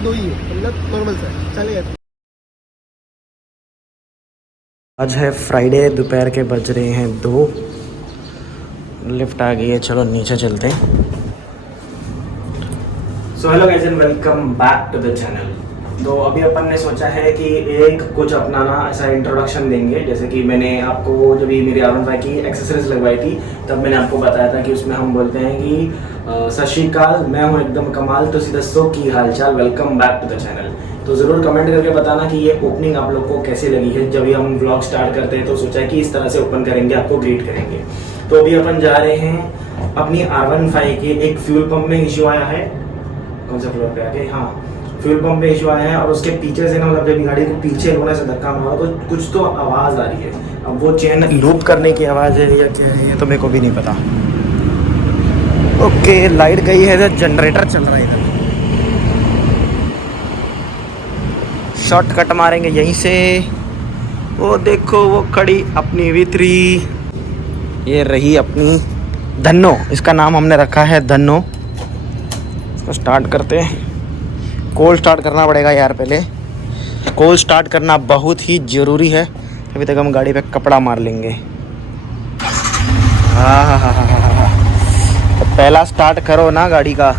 दो ही है, मतलब नॉर्मल सा चलेगा। आज है फ्राइडे, दोपहर के बज रहे हैं 2। लिफ्ट आ गई है, चलो नीचे चलते हैं। So hello guys and welcome back to the channel. तो अभी अपन ने सोचा है कि एक कुछ अपना ना ऐसा इंट्रोडक्शन देंगे, जैसे कि मैंने आपको जब भी मेरी R15 की एक्सेसरीज लगवाई थी तब मैंने आपको बताया था कि उसमें हम बोलते हैं कि सत श्री अकाल, मैं हूँ एकदम कमाल, तो सीधा सो की हालचाल, welcome back to the channel. तो ज़रूर कमेंट करके बताना कि ये ओपनिंग आप लोग को कैसी लगी है। जब भी हम व्लॉग स्टार्ट करते हैं तो सोचा है कि इस तरह से ओपन करेंगे, आपको ग्रीट करेंगे। तो अभी अपन जा रहे हैं अपनी R15 के एक फ्यूल पंप में इशू आया है। कौन सा फ्लोर पे आके, हाँ, फ्यूल पंप पे इशू आया है और उसके पीछे से ना, मतलब जब गाड़ी को पीछे होने से धक्का मारा तो कुछ तो आवाज़ आ रही है। अब वो चेन लूप करने की आवाज़ है या क्या है, ये तो मेरे को भी नहीं पता। ओके, लाइट गई है, इधर जनरेटर चल रहा है। इधर शॉर्टकट मारेंगे यहीं से। वो देखो वो खड़ी अपनी V3, ये रही अपनी धन्नो, इसका नाम हमने रखा है धन्नो। इसको स्टार्ट करते हैं। कोल्ड स्टार्ट करना पड़ेगा यार, पहले कोल्ड स्टार्ट करना बहुत ही ज़रूरी है। अभी तक हम गाड़ी पे कपड़ा मार लेंगे। हाँ हाँ हाँ हाँ हाँ हाँ, तो पहला स्टार्ट करो ना गाड़ी का,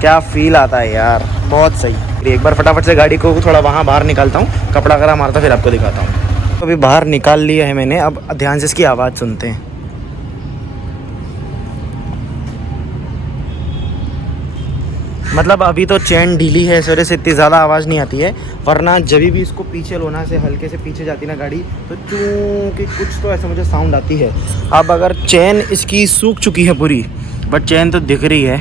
क्या फील आता है यार, बहुत सही। फिर एक बार फटाफट से गाड़ी को थोड़ा वहाँ बाहर निकालता हूँ, कपड़ा करा मारता फिर आपको दिखाता हूँ। तो अभी बाहर निकाल लिया है मैंने, अब ध्यान से इसकी आवाज़ सुनते हैं। मतलब अभी तो चेन ढीली है, इस वजह से इतनी ज़्यादा आवाज़ नहीं आती है, वरना जब भी इसको पीछे लोना से हल्के से पीछे जाती ना गाड़ी तो चूँ कि कुछ तो ऐसा मुझे साउंड आती है। अब अगर चेन इसकी सूख चुकी है पूरी, बट चेन तो दिख रही है।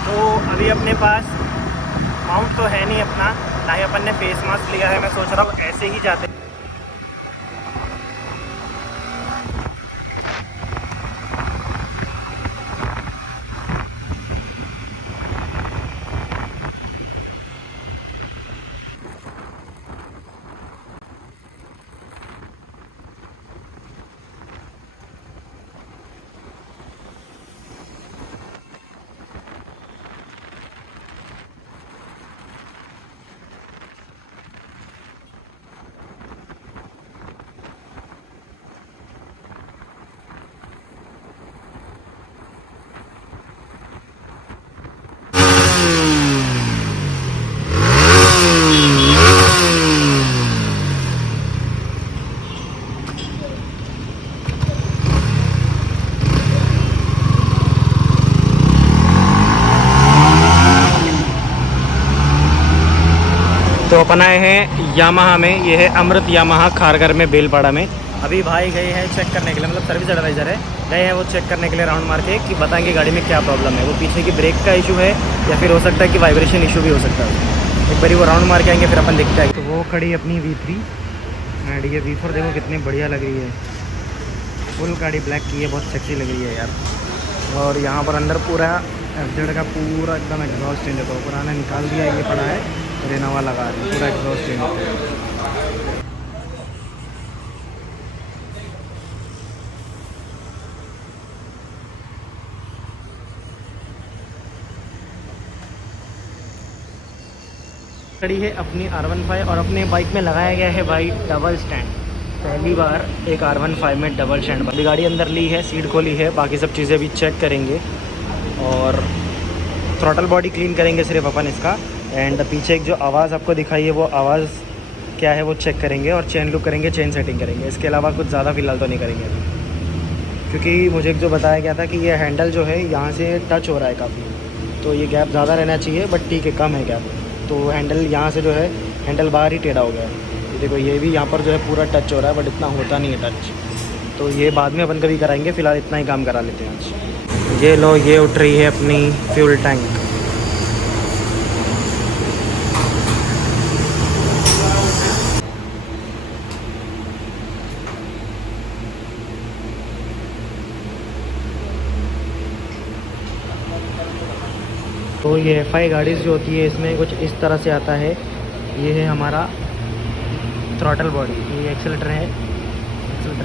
तो अभी अपने पास माउंट तो है नहीं अपना, ना ही अपन ने फेस मास्क लिया है। मैं सोच रहा हूँ ऐसे ही जाते। तो अपन आए हैं यामाहा में, ये है अमृत यामाहा खारगर में, बेलपाड़ा में। अभी भाई गए हैं चेक करने के लिए, मतलब सर्विस एडवाइज़र है, गए हैं वो चेक करने के लिए राउंड मार के, कि बताएंगे गाड़ी में क्या प्रॉब्लम है। वो पीछे की ब्रेक का इशू है या फिर हो सकता है कि वाइब्रेशन इशू भी हो सकता है। एक बारी वो राउंड मार के आएंगे, फिर अपन देखते हैं। तो वो खड़ी अपनी V3 एंड ये V4 देखो कितनी बढ़िया लग रही है। फुल गाड़ी ब्लैक की है, बहुत सेक्सी लग रही है यार। और यहाँ पर अंदर पूरा FZ का पूरा एकदम एग्जॉस्ट इंजन, देखो पुराना निकाल दिया, ये पड़ा है, फिर नवा लगा रही, पूरा एग्जॉस्ट इंजन। खड़ी है अपनी R15 और अपने बाइक में लगाया गया है भाई डबल स्टैंड। पहली बार एक R15 में डबल स्टैंड। अभी गाड़ी अंदर ली है, सीट खोली है, बाकी सब चीज़ें भी चेक करेंगे और थ्रॉटल बॉडी क्लीन करेंगे सिर्फ अपन इसका। एंड पीछे एक जो आवाज़ आपको दिखाई है वो आवाज़ क्या है वो चेक करेंगे और चेन लुक करेंगे, चेन सेटिंग करेंगे। इसके अलावा कुछ ज़्यादा फ़िलहाल तो नहीं करेंगे अभी, क्योंकि मुझे जो बताया गया था कि ये हैंडल जो है यहाँ से टच हो रहा है काफ़ी, तो ये गैप ज़्यादा रहना चाहिए, बट ठीक है कम है गैप। तो हैंडल यहाँ से जो है हैंडल बाहर ही टेढ़ा हो गया है। ये देखो ये भी यहाँ पर जो है पूरा टच हो रहा है, बट इतना होता नहीं है टच, तो ये बाद में अपन कभी कराएंगे, फ़िलहाल इतना ही काम करा लेते हैं आज। ये लो, ये उठ रही है अपनी फ्यूल टैंक। तो ये FI गाड़ी जो होती है इसमें कुछ इस तरह से आता है। ये है हमारा थ्रॉटल बॉडी, ये एक्सेलेटर है,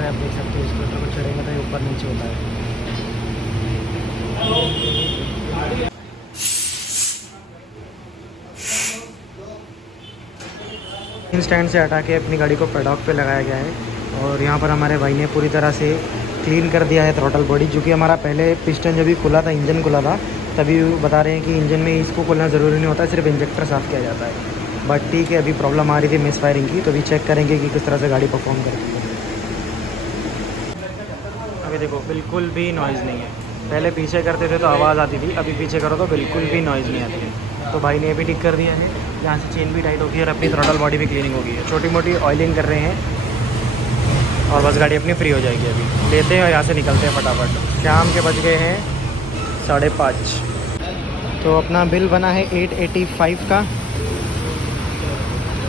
आप देख सकते हो। एक्सेलेटर को चढ़ेगा तो ये ऊपर नीचे होता है। इन स्टैंड से हटा के अपनी गाड़ी को पेडॉक पे लगाया गया है और यहाँ पर हमारे भाई ने पूरी तरह से क्लीन कर दिया है थ्रॉटल बॉडी। जो कि हमारा पहले पिस्टन जब भी खुला था, इंजन खुला था, तभी बता रहे हैं कि इंजन में इसको खोलना ज़रूरी नहीं होता, सिर्फ इंजेक्टर साफ़ किया जाता है। बट ठीक है, अभी प्रॉब्लम आ रही थी मिस फायरिंग की, तो अभी चेक करेंगे कि किस तरह से गाड़ी परफॉर्म करती है। अभी देखो बिल्कुल भी नॉइज़ नहीं है। पहले पीछे करते थे तो आवाज़ आती थी, अभी पीछे करो तो बिल्कुल भी नॉइज़ नहीं आती है। तो भाई ने ये भी ठीक कर दिया है। यहाँ से चेन भी टाइट होगी और अपनी थ्रॉटल बॉडी भी क्लीनिंग होगी है। छोटी मोटी ऑयलिंग कर रहे हैं और बस गाड़ी अपनी फ्री हो जाएगी। अभी लेते हैं और यहाँ से निकलते हैं फटाफट। शाम के बज गए हैं 5:30। तो अपना बिल बना है 885 का।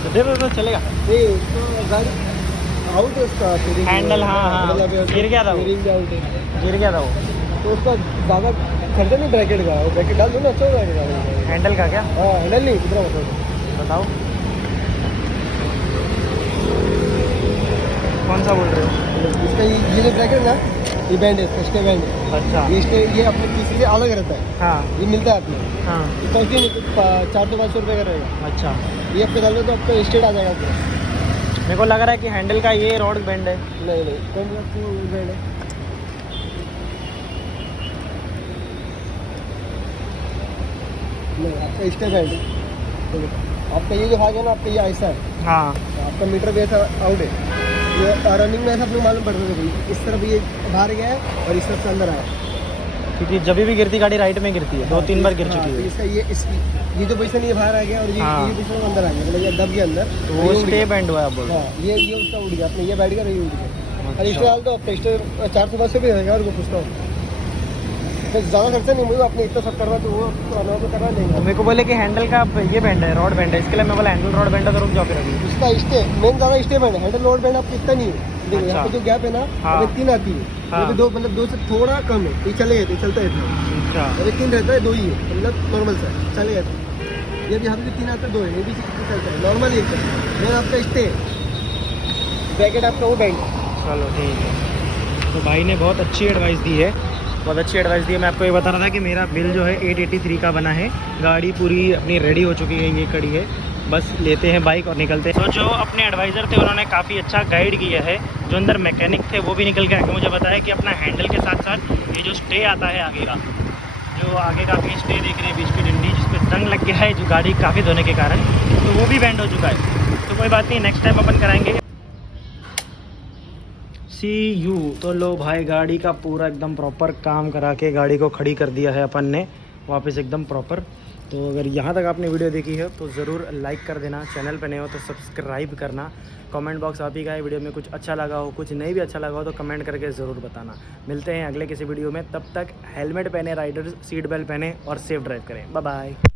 तो दे दो चलेगा। नहीं, तो गाड़ी आउट है उसका हैंडल, हाँ गिर गया था वो, गिर गया था वो। तो उसका ज़्यादा खर्चा नहीं ब्रैकेट का, वो ब्रैकेट डाल दो ना, अच्छा होगा गाड़ी। हैंडल का क्या? हाँ, हैंडल नहीं, कितना बताओ कौन सा बोल रहे हो? इसका ये जो ब्रैकेट ना, ये बैंड है, इसका बैंड है। अच्छा, ये अपने किसी से अलग रहता है। हाँ ये मिलता है आपको, हाँ, तो इसलिए नहीं 400-500 रुपये का रहेगा। अच्छा। ये आपके डाल दो तो आपका स्टेट आ जाएगा पूरा। मेरे को लग रहा है कि हैंडल का ये रॉड बैंड है। नहीं, कौन सा बैंड है? नहीं, आपका स्टेट बैंड है। आपका ये जो भाग है ना, आपका ये ऐसा है, हाँ, आपका मीटर भी ऐसा आउट है। ये रनिंग में ऐसा आपको मालूम पड़ता है भाई, इस तरफ ये बाहर गया है और इस तरफ से अंदर आया, क्योंकि जब भी गिरती गाड़ी राइट में गिरती है। 2-3 बार गिर हाँ, चुकी तो है। इसका ये जो पोजीशन ये बाहर आ गया और हाँ। ये पोजीशन अंदर आ गया, मतलब ये दब गया अंदर, तो वो स्टे बैंड हुआ है अब। हाँ, ये उसका उड़ गया, अपने ये बैठ गया, ये उड़ गया। और अच्छा। स्टे डाल दो, आपका स्टे 400-500 भी रहेगा। और वो पूछता हूँ तो ज़्यादा खर्चा नहीं, मुझे अपने इतना सब करवा तो वो तो करवा तो देंगे। मेरे को बोले कि हैंडल का ये बैंड है, रॉड बैंड है, इसके लिए मैं बोला हैंडल रॉड बैंड है तो रुक जाओ फिर अभी। उसका स्टे मेन ज़्यादा स्टे बैंड है, हैंडल लोड बैंड आपको इतना नहीं है। देखो अच्छा। यहाँ पे जो गैप है ना, हाँ। अभी 3 आती है, हाँ। अभी 2, मतलब 2 से थोड़ा कम है, ये चलेगा, तो चलता है इतना। अच्छा, अभी 3 रहता है, 2 ही है, मतलब नॉर्मल सा है, चलेगा इतना। ये भी यहाँ पे 3 आता है, 2 है, ये भी चलता है नॉर्मल। एक मेन आपका स्टे, ब्रैकेट आपका वो बैंड। चलो ठीक है। तो भाई ने बहुत अच्छी एडवाइस दी है, बहुत अच्छी एडवाइस दी है। मैं आपको ये बता रहा था कि मेरा बिल जो है 883 का बना है। गाड़ी पूरी अपनी रेडी हो चुकी है, ये खड़ी है, बस लेते हैं बाइक और निकलते हैं। तो जो अपने एडवाइज़र थे उन्होंने काफ़ी अच्छा गाइड किया है। जो अंदर मैकेनिक थे वो भी निकल के आके मुझे बताया कि अपना हैंडल के साथ साथ ये जो स्टे आता है आगे का, जो आगे का अपनी स्टे देख रहे हैं, बीच की डंडी जिस पर जंग लग गया है जो गाड़ी काफ़ी धोने के कारण, तो वो भी बैंड हो चुका है। तो कोई बात नहीं, नेक्स्ट टाइम अपन कराएंगे। यू तो लो भाई, गाड़ी का पूरा एकदम प्रॉपर काम करा के गाड़ी को खड़ी कर दिया है अपन ने वापस एकदम प्रॉपर। तो अगर यहाँ तक आपने वीडियो देखी है तो ज़रूर लाइक कर देना, चैनल पे नए हो तो सब्सक्राइब करना। कमेंट बॉक्स आप ही का है, वीडियो में कुछ अच्छा लगा हो, कुछ नहीं भी अच्छा लगा हो तो कमेंट करके ज़रूर बताना। मिलते हैं अगले किसी वीडियो में, तब तक हेलमेट पहने राइडर्स, सीट बेल्ट पहने और सेफ ड्राइव करें। Bye bye.